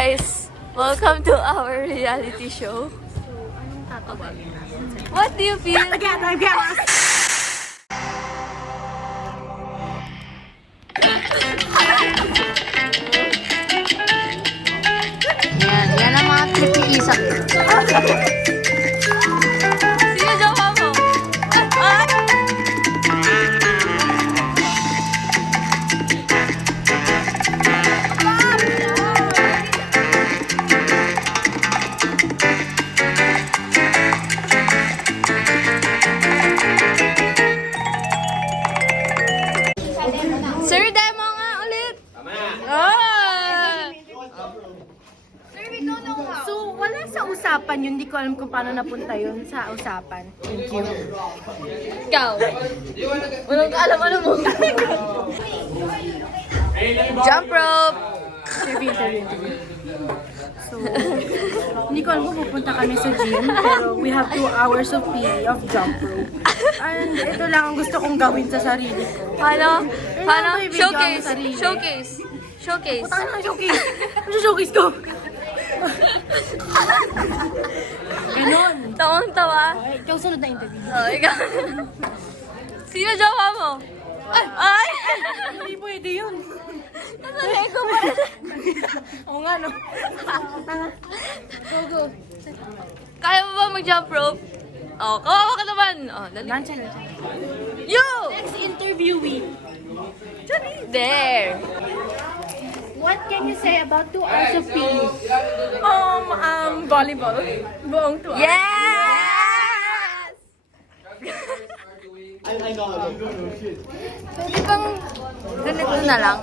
guys! Welcome to our reality show. What do you feel? Yan ang mga trip ni Isa. Sino jowa mo? Ay! Sir, demo nga ulit! Ah! So, wala sa usapan yun. Hindi ko alam kung paano napunta yun sa usapan. Thank you. Ikaw. Walang kaalam-alam mo. Jump rope. Interview. So, hindi ko alam kung pupunta kami sa gym. Pero we have 2 hours of PE of jump rope. And ito lang ang gusto kong gawin sa sarili ko. Paano? Paano? Ano ba yung video Showcase. ang sarili? Showcase. Showcase. Ano ang showcase? Ano showcase ko? Ganon. Tawang-tawa. Okay, ikaw sunod na interview. Oh, ikaw. Sino jowa mo? Ay! Hindi pwede yun. Nasa lego pa rin. Oo nga, no? Go. Kaya mo ba mag-jump rope? Oh, kawawa ka naman. Oh, dali. Lansya. You! Next interviewee. There. What can you say about 2 hours of PE? Volleyball. Buong 2 hours. Yes! Pwede bang ganito na lang?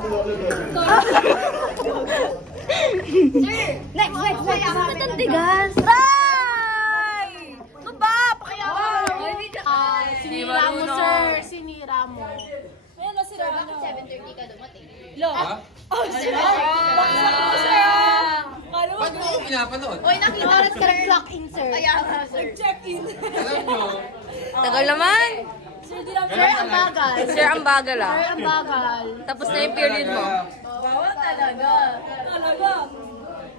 Next. Bakit ang tigas? Ay! Ano ba? Pakiyaw! Sinira mo, sir. Sinira mo. Ba't mo ako pinapanood? Oy, nakita ulit ka ng clock in, sir. Alam nyo, Tagal naman. Sir, ang bagal. Sir, ang bagal ah. Sir, ang bagal. Tapos na yung period mo.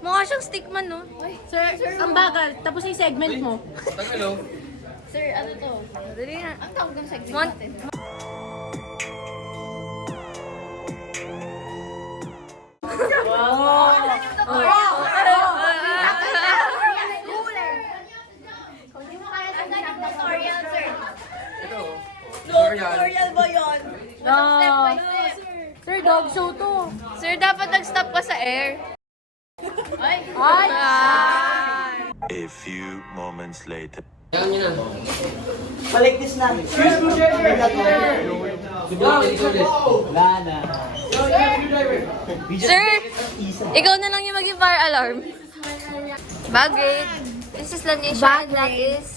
Mukha siyang stickman, no? Sir, ang bagal. Tapos yung segment mo. tagal oh. Dali na. Ang tawag ng segment natin. Tutorial. Sir, dog show to. Sir, dapat nag-stop ka sa air. Ay! A few moments later. Ayan nyo na. Paligtis na. Sir, ikaw na lang yung maging fire alarm. Bag raid. This is Lanisha. Bag That raid. is...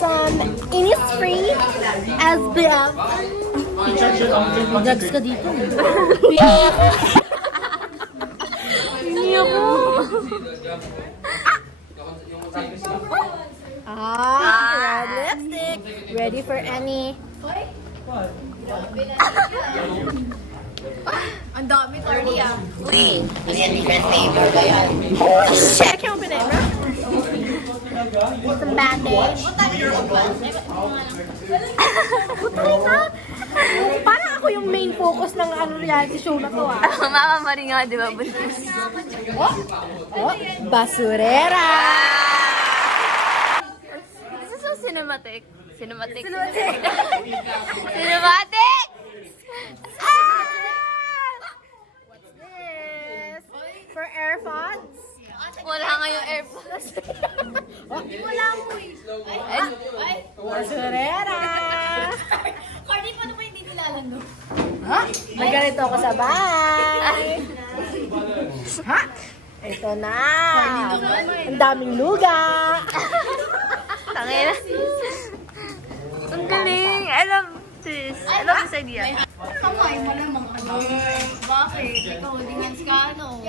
Some Innisfree SBF. Drugs ka dito. Hindi ako. Red lipstick. Ready for any. Ang dami, Cardi ah. Check yung pinema. Some bandage. Parang ako yung main focus ng reality show na to ah. Mama Marie nga, di ba? Buntis. Basurera! This is so cinematic. Cinematic. Cinematic! Ah! This for AirPods. Wala nga yung airpods. Wala mo eh. Ay, Basurera! Cardi, paano ba hindi nilalano? Ha? May ganito ako sa bahay. Ha? Ito na. Ang daming luga. tangina. Ang galing. I love this. I love this idea. Kamay mo namang ano. Bakit? Ikaw, dingans ka ano.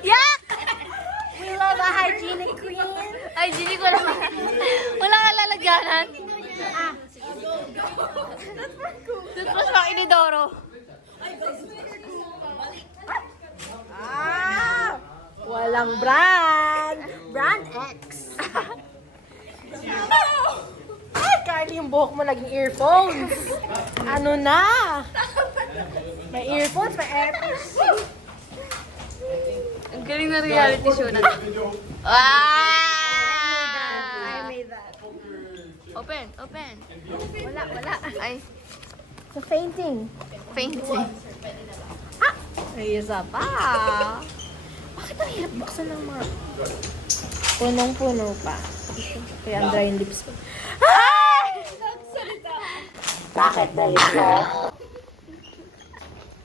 Yak! We love a hygienic queen. Ay, Gini ko lang. Wala ka lalagyanan. Ah, Toothbrush pang inidoro. Ah! Walang brand! Brand X! Ay, Carly, yung buhok mo naging earphones! Ano na? May earphones, may airpods. Ang galing na reality show na. I Ah! made that. Open. Wala. Ay, Sa fainting. fainting. Ay, isa pa. Bakit ang hirap buksan ng mga... Punong-puno pa. Kaya ang dry yung lips ko. Ay! Bakit dahil ko?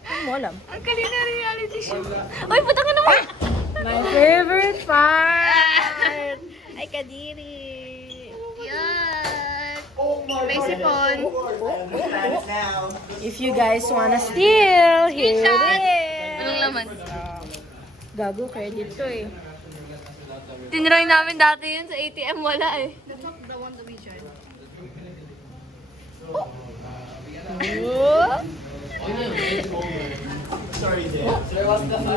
Ano mo alam? Ang galing na reality show. Uy, putang na naman! My favorite part! Ay, Kadiri! Yan. May sipon. If you guys wanna steal, here it is! Anong laman? Gago, credit to eh. Tinry namin dati yun sa ATM, wala eh.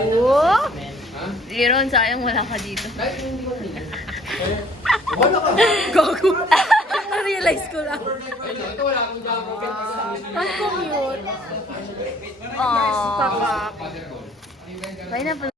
Oh! Liron, sayang wala ka dito. Gago! Na-realize ko lang. Ito wala akong jump rope. Pag-commute. Aww. Pakak. Bye na